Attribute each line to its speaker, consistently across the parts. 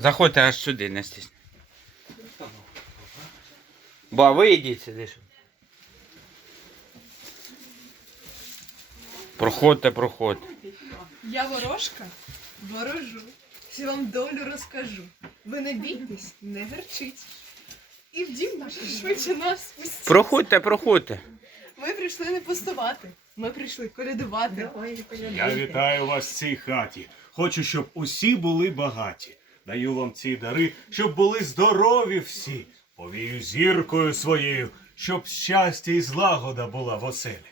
Speaker 1: Заходьте аж сюди, не стісняйтесь. Ба, ви йдіть сюди. Проходьте, проходьте.
Speaker 2: Я ворожка, ворожу, всю вам долю розкажу. Ви не бійтесь, не гарчіть. І в дім наш швидше нас пустіть.
Speaker 1: Проходьте, проходьте.
Speaker 2: Ми прийшли не пустувати, ми прийшли колядувати.
Speaker 3: Я вітаю вас в цій хаті. Хочу, щоб усі були багаті. Даю вам ці дари, щоб були здорові всі. Повію зіркою своєю, щоб щастя і злагода була в оселі.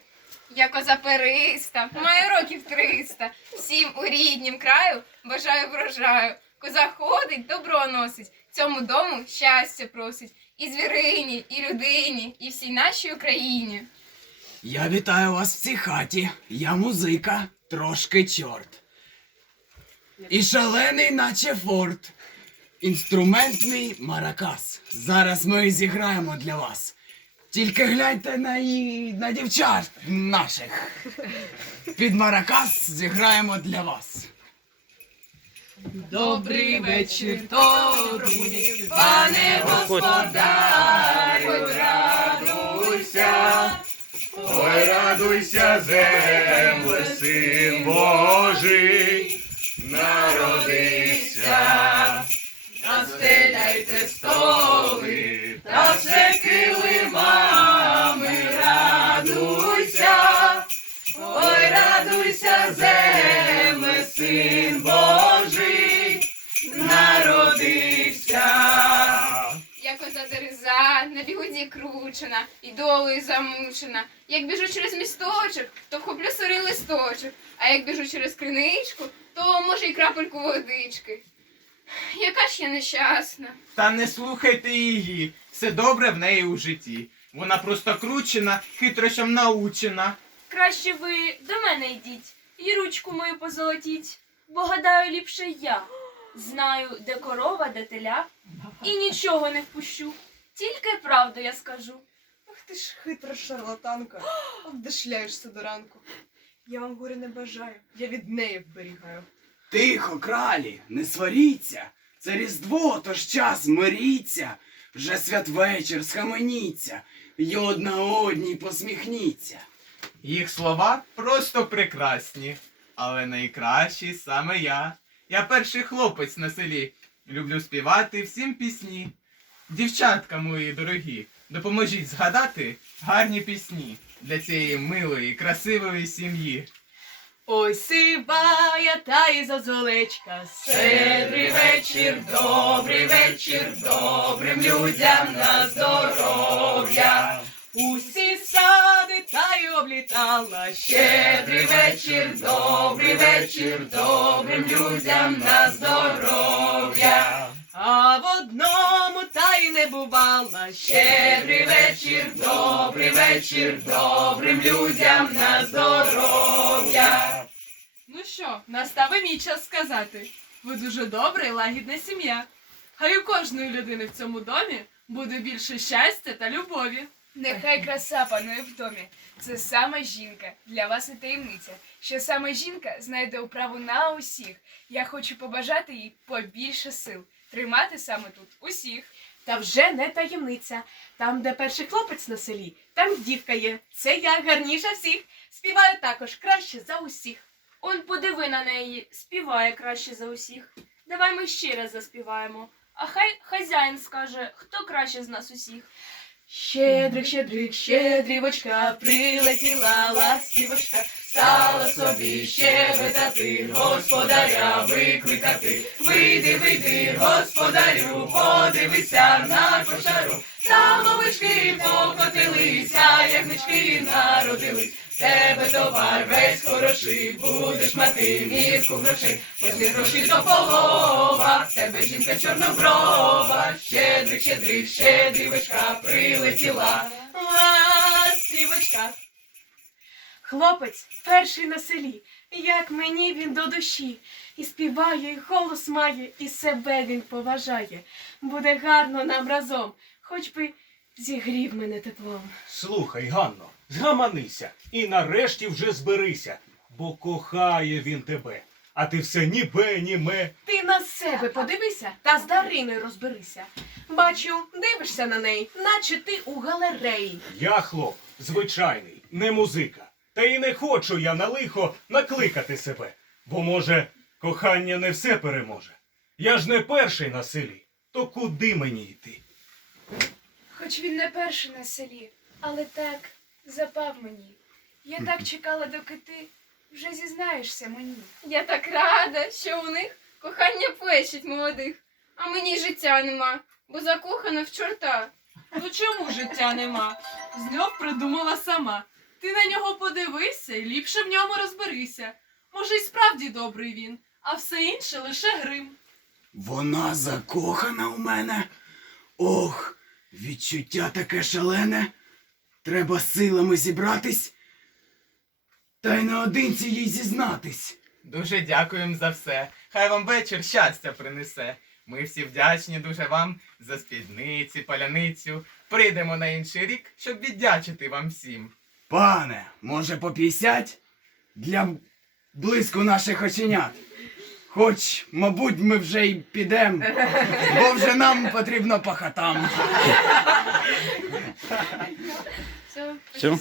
Speaker 4: Я коза периста, маю років триста. Всім у ріднім краю бажаю врожаю. Коза ходить, добро носить, цьому дому щастя просить. І звірині, і людині, і всій нашій Україні.
Speaker 5: Я вітаю вас в цій хаті. Я музика, трошки чорт. І шалений, наче форт. Інструмент мій маракас. Зараз ми зіграємо для вас. Тільки гляньте на, і... на дівчат наших. Під маракас зіграємо для вас.
Speaker 2: Добрий вечір тобі,
Speaker 5: пане
Speaker 1: господарю,
Speaker 3: радуйся, ой, радуйся, земле, син Божий, народився.
Speaker 5: Настеляйте столи, та все килимами, радуйся, ой, радуйся, земле, син Божий, народився.
Speaker 4: Я коза дереза, на бігуді кручена, і долею замучена. Як біжу через місточок, то вхоплю сирий листочок, а як біжу через криничку, то може й крапельку водички. Яка ж я нещасна.
Speaker 6: Та не слухайте її. Все добре в неї у житті. Вона просто кручена, хитрощам научена.
Speaker 7: Краще ви до мене йдіть і ручку мою позолотіть, бо гадаю ліпше я. Знаю, де корова, де теля, і нічого не впущу. Тільки правду я скажу.
Speaker 2: Ах ти ж хитра шарлатанка, обдешляєшся до ранку. Я вам горя не бажаю, я від неї вберігаю.
Speaker 5: Тихо, кралі, не сваріться. Це Різдво, тож час миріться. Вже святвечір, схаменіться, й одна одній посміхніться.
Speaker 6: Їх слова просто прекрасні, але найкращий саме я. Я перший хлопець на селі. Люблю співати всім пісні. Дівчатка мої дорогі, допоможіть згадати гарні пісні для цієї милої, красивої сім'ї.
Speaker 2: Ой, сивая та й зозолечка,
Speaker 5: Щедрий вечір, добрий вечір, добрим людям на здоров'я.
Speaker 2: усі сади та й облітала.
Speaker 5: Щедрий вечір, добрий вечір, добрим людям на здоров'я.
Speaker 2: А в не бувала.
Speaker 5: Щедрий вечір, добрий вечір, добрим людям на здоров'я.
Speaker 2: Ну що, настав мій час сказати. Ви дуже добра і лагідна сім'я. Хай у кожної людини в цьому домі буде більше щастя та любові.
Speaker 8: Нехай краса панує в домі. Це саме жінка. Для вас не таємниця. Що саме жінка знайде управу на усіх. Я хочу побажати їй побільше сил. Тримати саме тут усіх.
Speaker 2: Та вже не таємниця. Там, де перший хлопець на селі, там дівка є. Це я гарніша всіх. Співаю також краще за усіх.
Speaker 7: Он подиви на неї, співає краще за усіх. Давай ми ще раз заспіваємо. А хай хазяїн скаже, хто краще з нас усіх.
Speaker 2: Щедрик, щедрик, щедрівочка, прилетіла ластівочка,
Speaker 5: Стала собі щебетати, господаря викликати. Вийди, вийди, господарю, подивися на кошару. Там овечки покотилися, як нички народились. Тебе товар весь хороший, будеш мати мірку грошей. Возьми гроші до полова, тебе жінка чорноброва. Щедрик, щедрик, щедрівочка, прилетіла.
Speaker 2: ластівочка. Хлопець перший на селі, як мені він до душі, і співає, і голос має, і себе він поважає. Буде гарно нам разом, хоч би зігрів мене теплом.
Speaker 3: Слухай, Ганно, згаманися і нарешті вже зберися, бо кохає він тебе. а ти все ні бе, ні ме.
Speaker 2: Ти на себе подивися та з Дариною розберися. Бачу, дивишся на неї, наче ти у галереї.
Speaker 3: Я хлоп, звичайний, не музика. Та й не хочу я на лихо накликати себе, бо, може, кохання не все переможе. Я ж не перший на селі, то куди мені йти?
Speaker 8: Хоч він не перший на селі, але так запав мені. Я так чекала, доки ти вже зізнаєшся мені.
Speaker 4: Я так рада, що у них кохання плещить молодих, а мені життя нема, бо закохана в чорта.
Speaker 9: Ну чому життя нема? Знов придумала сама. Ти на нього подивися і ліпше в ньому розберися. Може, й справді добрий він, а все інше лише грим.
Speaker 5: Вона закохана в мене. Ох, відчуття таке шалене. Треба силами зібратись. Та й наодинці їй зізнатись.
Speaker 6: Дуже дякуємо за все. Хай вам вечір щастя принесе. Ми всі вдячні дуже вам за спідниці, паляницю. Прийдемо на інший рік, щоб віддячити вам всім.
Speaker 5: Пане, може по 50? Для блиску наших оченят. Хоч, мабуть, ми вже й підемо, бо вже нам потрібно по хатам.
Speaker 4: Все.
Speaker 1: Все?